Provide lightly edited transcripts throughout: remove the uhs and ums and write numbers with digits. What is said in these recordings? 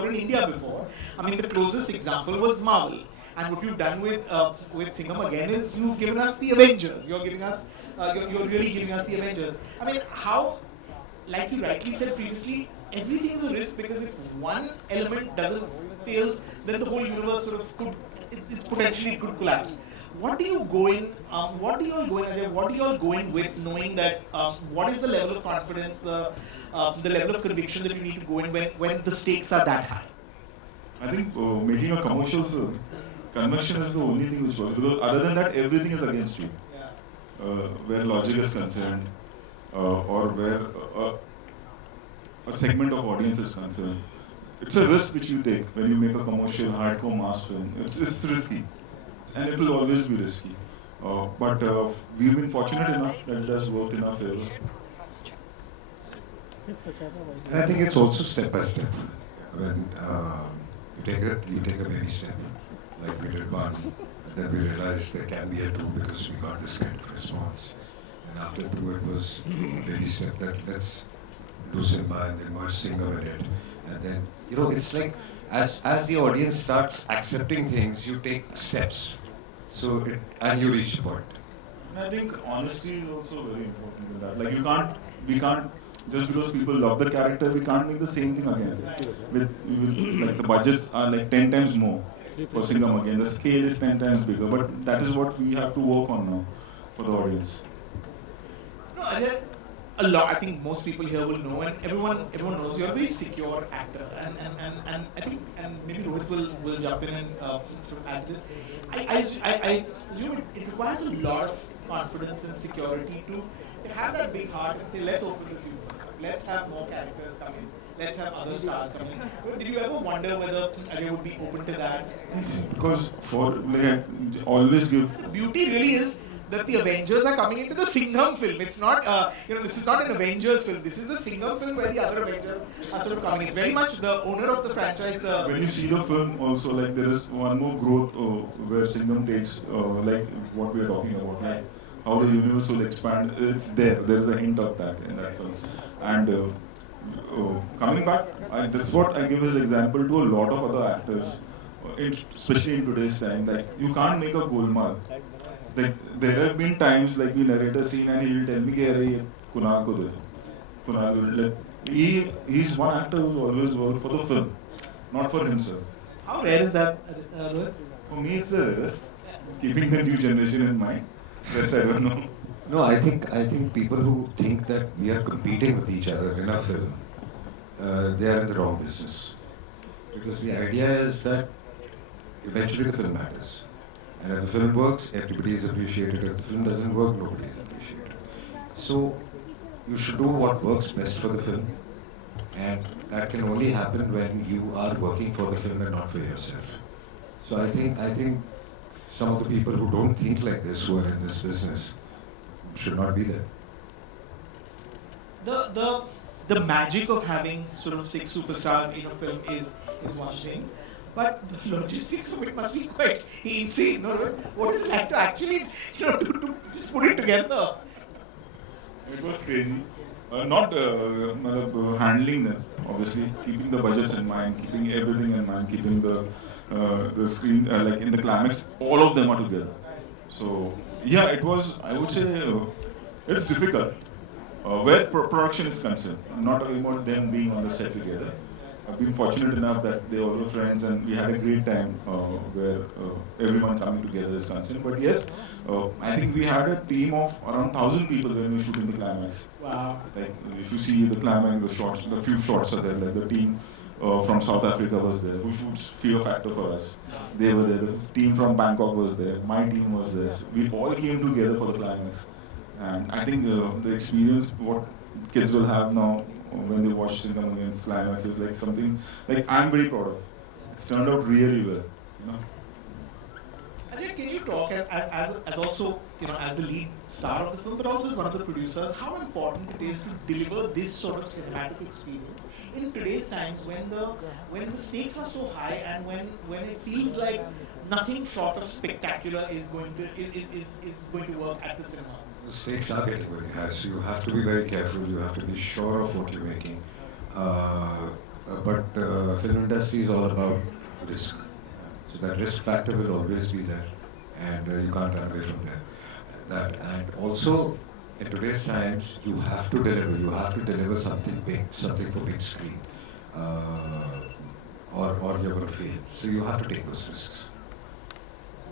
or in India before. I mean, the closest example was Marvel. And what you've done with Singham again is you've given us the Avengers. You're giving us, you're really giving us the Avengers. I mean, how, like you rightly said previously, everything is a risk because if one element doesn't fails, then the whole universe sort of could, it's potentially it could collapse. What do you go in? What do you all go in? Ajay, what do you all go in with, knowing that what is the level of confidence, the level of conviction that you need to go in when the stakes are that high? I think making a commercial film, conviction is the only thing which works. Because other than that, everything is against you. Where logic is concerned, or where a segment of audience is concerned. It's a risk which you take when you make a commercial, hardcore mass film. It's risky. And it will always be risky. But we've been fortunate enough that it has worked in our favor. And I think it's also step by step. When you take a baby step, like we did one, then we realized there can be a two because we got this kind of response. And after two, it was baby step that let's do Simba and then watch Singham in it. And then, it's like as the audience starts accepting things, you take steps. And you reach the point. And I think honesty is also very important in that. Like we can't, just because people love the character, we can't make the same thing again. Like the budgets are like 10 times more for Singham again. The scale is 10 times bigger, but that is what we have to work on now for the audience. No, Ajay, a lot. I think most people here will know, and everyone knows you're a very secure actor, and I think, and maybe Rohit will jump in and sort of add this. I assume it requires a lot of confidence and security to have that big heart and say, let's open this universe, let's have more characters come in, let's have other stars come in. Did you ever wonder whether Ajay would be open to that? Because always give. The beauty really is that the Avengers are coming into the Singham film. It's not, this is not an Avengers film. This is a Singham film where the other Avengers are sort of coming. It's very much the owner of the franchise. When you see the film, also like there is one more growth where Singham takes like what we are talking about, like how the universe will expand. It's there. There is a hint of that in that film. And coming back, that's what I give as example to a lot of other actors, especially in today's time. Like you can't make a golmaal. Like there have been times like we narrate a scene and he'll tell me कि Kunal को दे. Kunal will like he's one actor who's always worked for the film, not for himself. How rare is that, Rohit? For me, it's the rarest. Keeping the new generation in mind. Rest I don't know. No, I think people who think that we are competing with each other in a film, they are in the wrong business. Because the idea is that eventually the film matters. And if the film works, everybody is appreciated. If the film doesn't work, nobody is appreciated. So you should do what works best for the film. And that can only happen when you are working for the film and not for yourself. So I think some of the people who don't think like this, who are in this business, should not be there. The magic of having sort of 6 superstars in a film is one thing. But the logistics of it must be quite insane. No? What is it like to actually, to just put it together? It was crazy. Not handling them, obviously, keeping the budgets in mind, keeping everything in mind, keeping the screen, like in the climax, all of them are together. So, yeah, it was, I would say, it's difficult. Where production is concerned, I'm not talking about them being on the set together. I've been fortunate enough that they all were friends and we had a great time where everyone coming together is concerned. But yes, I think we had a team of around 1,000 people when we were shooting the climax. Wow. Like if you see the climax, the shots, the few shots are there. Like the team from South Africa was there, who shoots Fear Factor for us. They were there. The team from Bangkok was there. My team was there. So we all came together for the climax. And I think the experience, what kids will have now, when they watch Singham against climax, is like something like I'm very proud of. It's turned out really well. Ajay, can you talk as also as the lead star of the film, but also as one of the producers, how important it is to deliver this sort of cinematic experience in today's times when the stakes are so high and when it feels like nothing short of spectacular is going to work at the cinema. The stakes are getting very high, so you have to be very careful. You have to be sure of what you're making. A but film industry is all about risk. So that risk factor will always be there, and you can't run away from there. That and also in today's times, you have to deliver. You have to deliver something big, something for big screen, or you're going to fail. So you have to take those risks.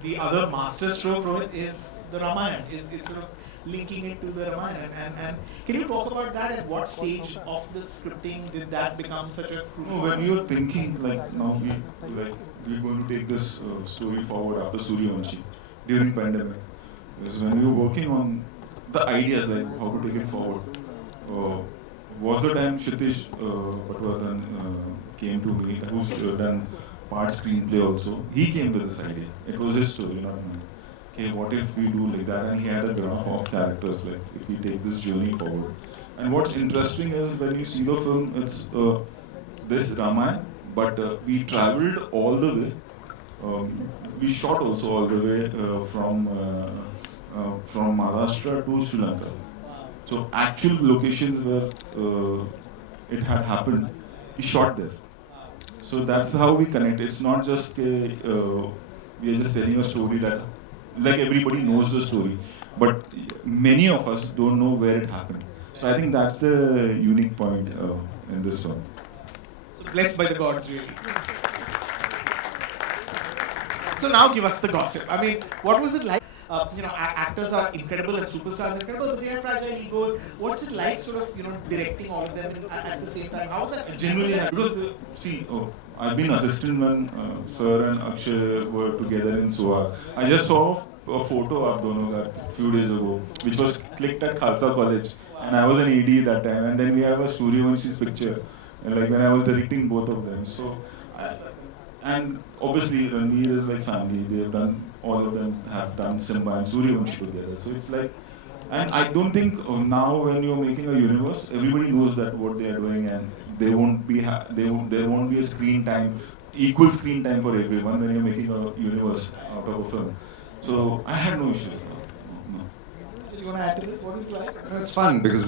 The other masterstroke, Rohit, is the Ramayana, is sort of linking it to the Ramayana. And can you talk about that? At what stage of the scripting did that become such a No, crucial when you're thinking like now we're going to take this story forward after Suryavanshi during pandemic. Because when you're working on the ideas like how to take it forward, uh, was the time Kshitish Patwardhan came to me, who's done part screenplay also. He came with this idea. It was his story, not mine. Okay, what if we do like that? And he had a graph of characters, like if we take this journey forward. And what's interesting is when you see the film, it's this Ramayana, but we traveled all the way. We shot also all the way from Maharashtra to Sri Lanka. So actual locations where it had happened, we shot there. So that's how we connect. It's not just we are just telling a story that like everybody knows the story, but many of us don't know where it happened. So I think that's the unique point in this one. So blessed by the gods, really. So now give us the gossip. I mean, what was it like? Actors are incredible and superstars are incredible, but they have fragile egos. What's it like, sort of, directing all of them at the same time? How was that? Genuinely, because see, I've been assistant when Sir and Akshay were together in Suha. I just saw a photo of dono ka a few days ago, which was clicked at Khalsa College, and I was an AD that time. And then we have a Suryavansh's picture, and like when I was directing both of them. So, and obviously Ranveer is like family. They've done all of them have done Simba and Suryavanshi together. So it's like. And I don't think now when you're making a universe, everybody knows that what they are doing, and they won't be there won't be a screen time, equal screen time for everyone when you're making a universe out of a film. So I had no issues. No. Do you want to add to this? What is it like? It's fun because we